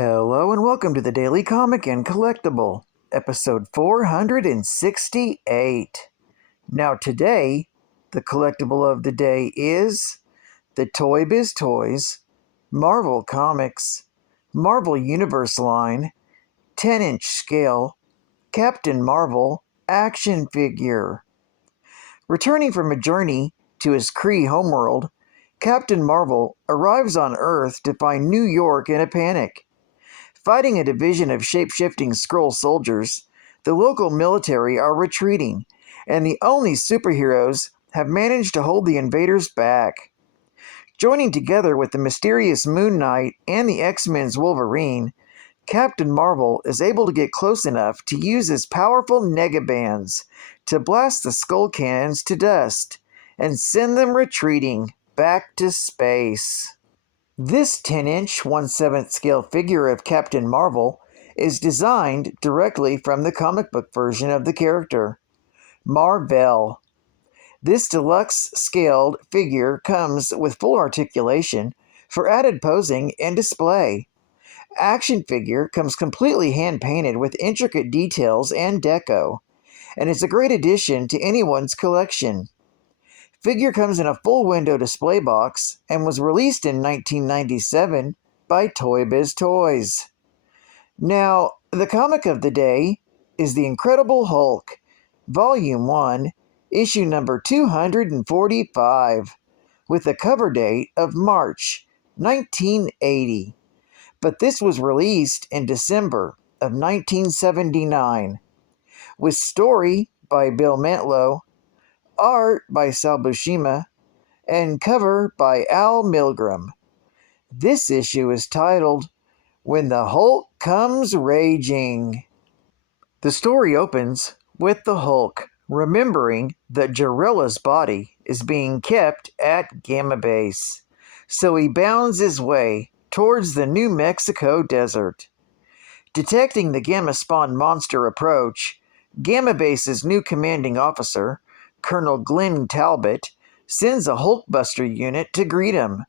Hello and welcome to the Daily Comic and Collectible, episode 468. Now today, the collectible of the day is the Toybiz Toys, Marvel Comics, Marvel Universe line, 10-inch scale, Captain Marvel action figure. Returning from a journey to his Kree homeworld, Captain Marvel arrives on Earth to find New York in a panic. Fighting a division of shape-shifting Skrull soldiers, the local military are retreating, and the only superheroes have managed to hold the invaders back. Joining together with the mysterious Moon Knight and the X-Men's Wolverine, Captain Marvel is able to get close enough to use his powerful negabands to blast the Skrull cannons to dust and send them retreating back to space. This 10-inch 1/7 scale figure of Captain Marvel is designed directly from the comic book version of the character, Mar-Vell. This deluxe scaled figure comes with full articulation for added posing and display. Action figure comes completely hand-painted with intricate details and deco, and is a great addition to anyone's collection. Figure comes in a full window display box and was released in 1997 by Toybiz Toys. Now, the comic of the day is The Incredible Hulk, Volume 1, issue number 245, with a cover date of March 1980. But this was released in December of 1979, with story by Bill Mantlo, art by Sal Buscema, and cover by Al Milgrom. This issue is titled, When the Hulk Comes Raging. The story opens with the Hulk remembering that Jarella's body is being kept at Gamma Base, so he bounds his way towards the New Mexico desert. Detecting the Gamma Spawn monster approach, Gamma Base's new commanding officer, Colonel Glenn Talbot, sends a Hulkbuster unit to greet him.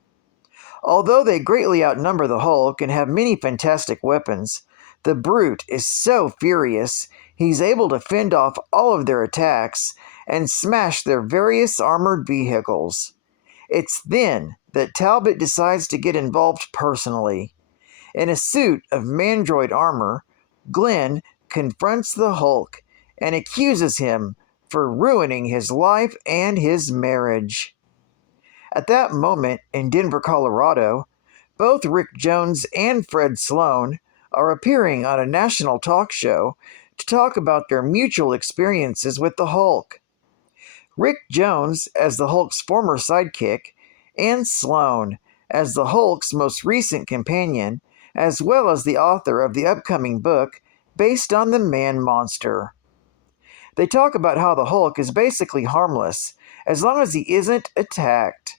Although they greatly outnumber the Hulk and have many fantastic weapons, the Brute is so furious he's able to fend off all of their attacks and smash their various armored vehicles. It's then that Talbot decides to get involved personally. In a suit of Mandroid armor, Glenn confronts the Hulk and accuses him for ruining his life and his marriage. At that moment in Denver, Colorado, both Rick Jones and Fred Sloan are appearing on a national talk show to talk about their mutual experiences with the Hulk. Rick Jones as the Hulk's former sidekick, and Sloan as the Hulk's most recent companion, as well as the author of the upcoming book based on the man-monster. They talk about how the Hulk is basically harmless as long as he isn't attacked.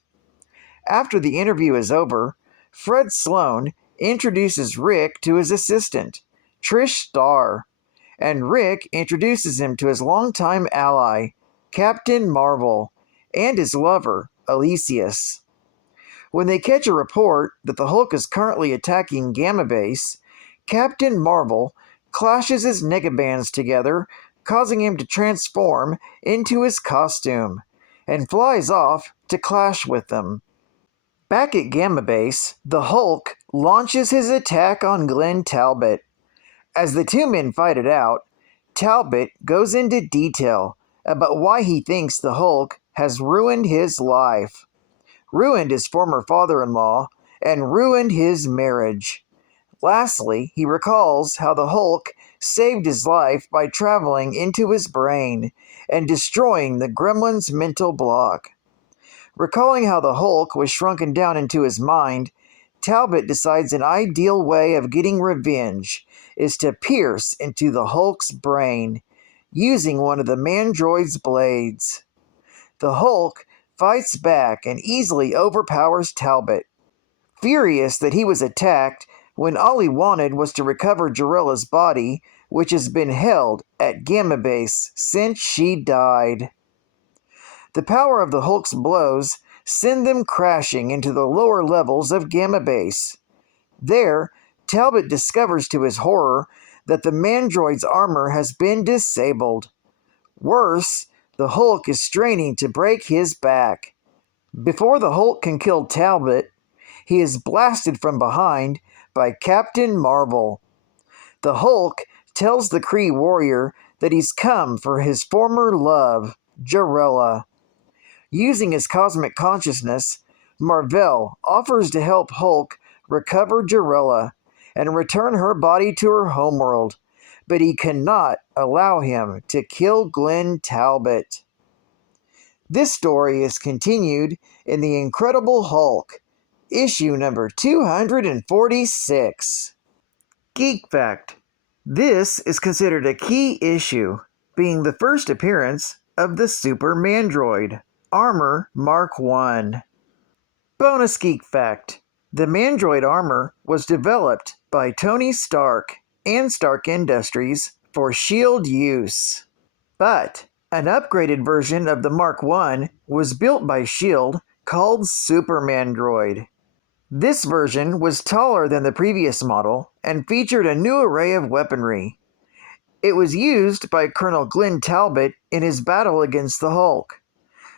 After the interview is over, Fred Sloan introduces Rick to his assistant, Trish Starr, and Rick introduces him to his longtime ally, Captain Marvel, and his lover, Elysius. When they catch a report that the Hulk is currently attacking Gamma Base, Captain Marvel clashes his negabands together, causing him to transform into his costume, and flies off to clash with them. Back at Gamma Base, the Hulk launches his attack on Glenn Talbot. As the two men fight it out, Talbot goes into detail about why he thinks the Hulk has ruined his life, ruined his former father-in-law, and ruined his marriage. Lastly, he recalls how the Hulk saved his life by traveling into his brain and destroying the Gremlin's mental block. Recalling how the Hulk was shrunken down into his mind, Talbot decides an ideal way of getting revenge is to pierce into the Hulk's brain, using one of the Mandroid's blades. The Hulk fights back and easily overpowers Talbot. Furious that he was attacked when all he wanted was to recover Jarella's body, which has been held at Gamma Base since she died. The power of the Hulk's blows send them crashing into the lower levels of Gamma Base. There, Talbot discovers to his horror that the Mandroid's armor has been disabled. Worse, the Hulk is straining to break his back. Before the Hulk can kill Talbot, he is blasted from behind by Captain Marvel. The Hulk tells the Kree warrior that he's come for his former love, Jarella. Using his cosmic consciousness, Marvel offers to help Hulk recover Jarella and return her body to her homeworld, but he cannot allow him to kill Glenn Talbot. This story is continued in The Incredible Hulk, issue number 246. Geek Fact: this is considered a key issue, being the first appearance of the Super Mandroid, Armor Mark I. Bonus Geek Fact: the Mandroid armor was developed by Tony Stark and Stark Industries for SHIELD use. But an upgraded version of the Mark I was built by SHIELD called Super Mandroid. This version was taller than the previous model and featured a new array of weaponry. It was used by Colonel Glenn Talbot in his battle against the Hulk.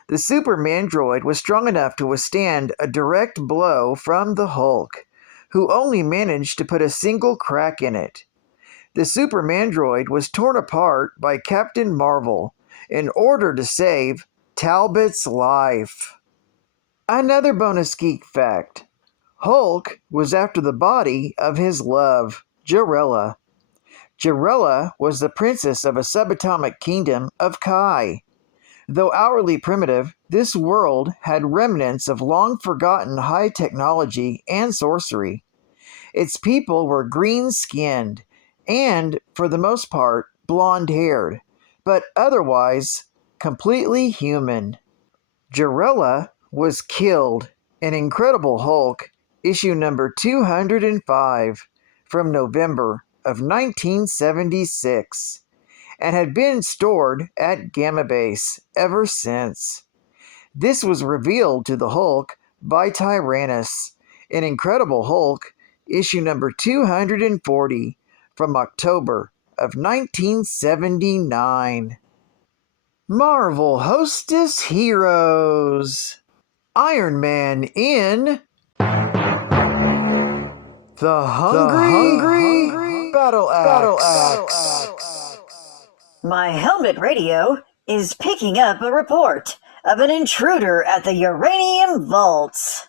The Super Mandroid was strong enough to withstand a direct blow from the Hulk, who only managed to put a single crack in it. The Super Mandroid was torn apart by Captain Marvel in order to save Talbot's life. Another bonus geek fact: Hulk was after the body of his love, Jarella. Jarella was the princess of a subatomic kingdom of Kai. Though outwardly primitive, this world had remnants of long-forgotten high technology and sorcery. Its people were green-skinned and, for the most part, blonde-haired, but otherwise completely human. Jarella was killed in Incredible Hulk, issue number 205, from November of 1976, and had been stored at Gamma Base ever since. This was revealed to the Hulk by Tyrannus in Incredible Hulk, issue number 240, from October of 1979. Marvel Hostess Heroes. Iron Man in The Hungry Battle Axe. My helmet radio is picking up a report of an intruder at the uranium vaults.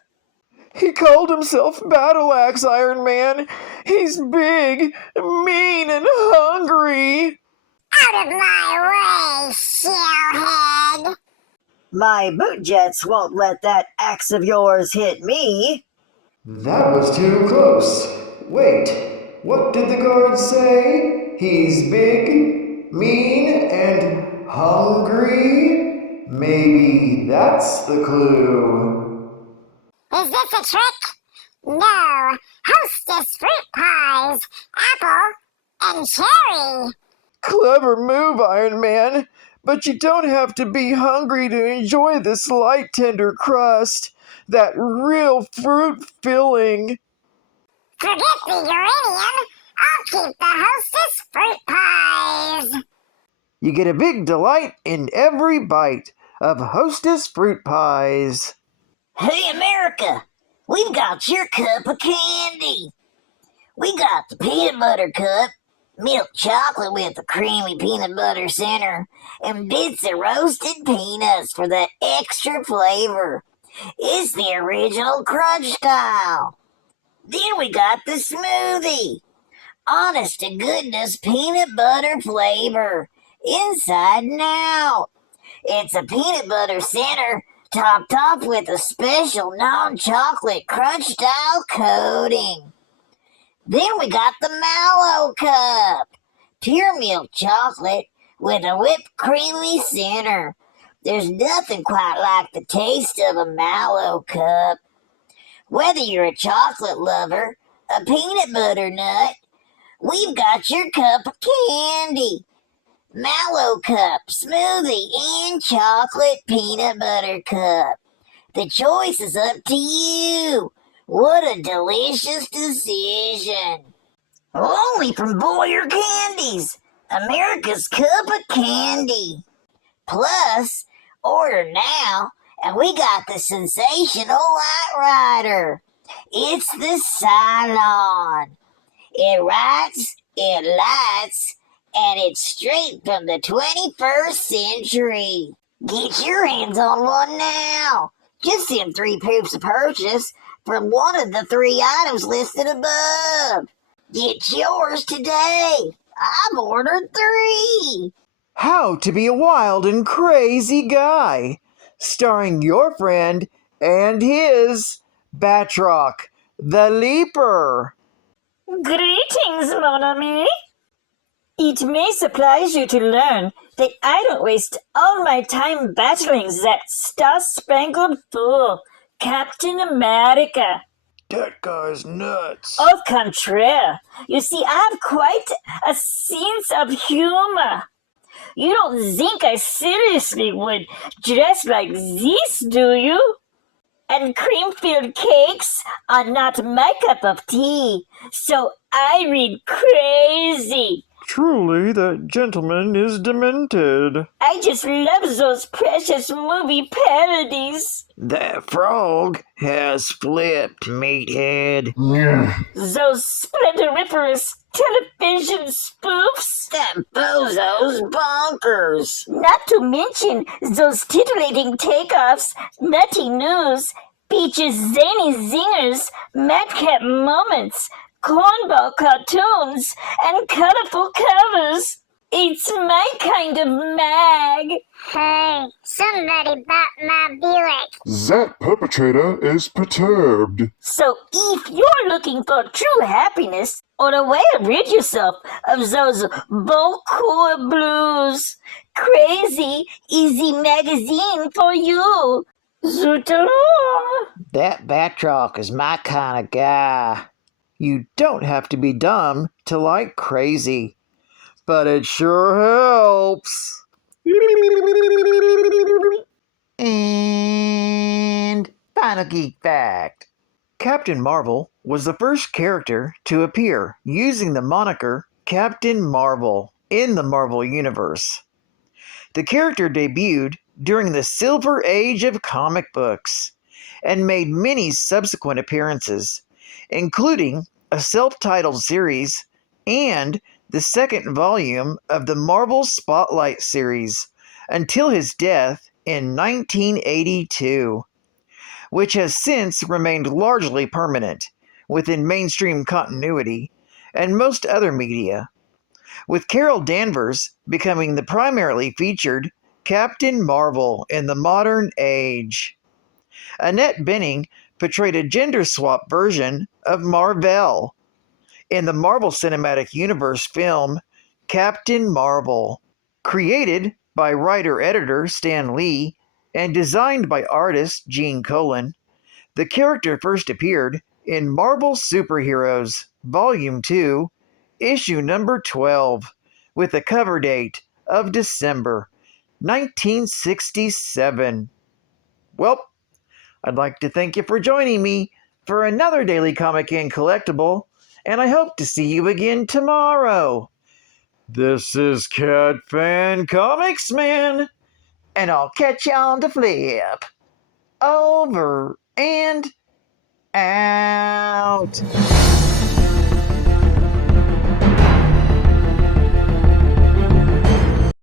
He called himself Battle Axe, Iron Man. He's big, mean, and hungry. Out of my way, shellhead! My boot jets won't let that axe of yours hit me. That was too close. Wait, what did the guard say? He's big, mean, and hungry? Maybe that's the clue. Is this a trick? No. Hostess fruit pies, apple, and cherry. Clever move, Iron Man. But you don't have to be hungry to enjoy this light, tender crust. That real fruit filling. Forget the uranium. I'll keep the hostess fruit pies. You get a big delight in every bite of Hostess fruit pies. Hey, America, we've got your cup of candy. We got the peanut butter cup, milk chocolate with a creamy peanut butter center, and bits of roasted peanuts for that extra flavor. It's the original crunch style. Then we got the smoothie. Honest to goodness peanut butter flavor, inside and out. It's a peanut butter center topped off with a special non-chocolate crunch style coating. Then we got the Mallow Cup. Pure milk chocolate with a whipped creamy center. There's nothing quite like the taste of a Mallow Cup. Whether you're a chocolate lover, a peanut butter nut, we've got your cup of candy. Mallow Cup, smoothie, and chocolate peanut butter cup. The choice is up to you. What a delicious decision. Only from Boyer Candies, America's Cup of Candy. Plus, order now, and we got the sensational Light Rider. It's the Cylon. It writes, it lights, and it's straight from the 21st century. Get your hands on one now. Just send 3 proofs of purchase from one of the 3 items listed above. Get yours today. I've ordered 3. How to Be a Wild and Crazy Guy, starring your friend and his Batroc, the Leaper. Greetings, mon ami. It may surprise you to learn that I don't waste all my time battling that star-spangled fool, Captain America. That guy's nuts. Au contraire, you see, I have quite a sense of humor. You don't think I seriously would dress like this, do you? And cream-filled cakes are not my cup of tea, so I read crazy. Truly, that gentleman is demented. I just love those precious movie parodies. That frog has flipped, meathead. Those splendiferous television spoofs. That bozo's bonkers. Not to mention those titillating takeoffs, nutty news, Peach's zany zingers, madcap moments, cornball cartoons, and colorful covers. It's my kind of mag. Hey, somebody bought my Buick. That perpetrator is perturbed. So if you're looking for true happiness or a way to rid yourself of those Beaucourt blues, Crazy is the magazine for you. Zoot along. That Batroc is my kind of guy. You don't have to be dumb to like Crazy, but it sure helps. And final geek fact. Captain Marvel was the first character to appear using the moniker Captain Marvel in the Marvel Universe. The character debuted during the Silver Age of comic books and made many subsequent appearances, including a self-titled series and the second volume of the Marvel Spotlight series until his death in 1982, which has since remained largely permanent within mainstream continuity and most other media, with Carol Danvers becoming the primarily featured Captain Marvel in the modern age. Annette Bening portrayed a gender-swap version of Mar-Vell in the Marvel Cinematic Universe film Captain Marvel. Created by writer-editor Stan Lee and designed by artist Gene Colan, the character first appeared in Marvel Superheroes Volume 2, Issue number 12, with a cover date of December 1967. Well, I'd like to thank you for joining me for another Daily Comic and Collectible, and I hope to see you again tomorrow. This is Cat Fan Comics Man, and I'll catch you on the flip. Over and out.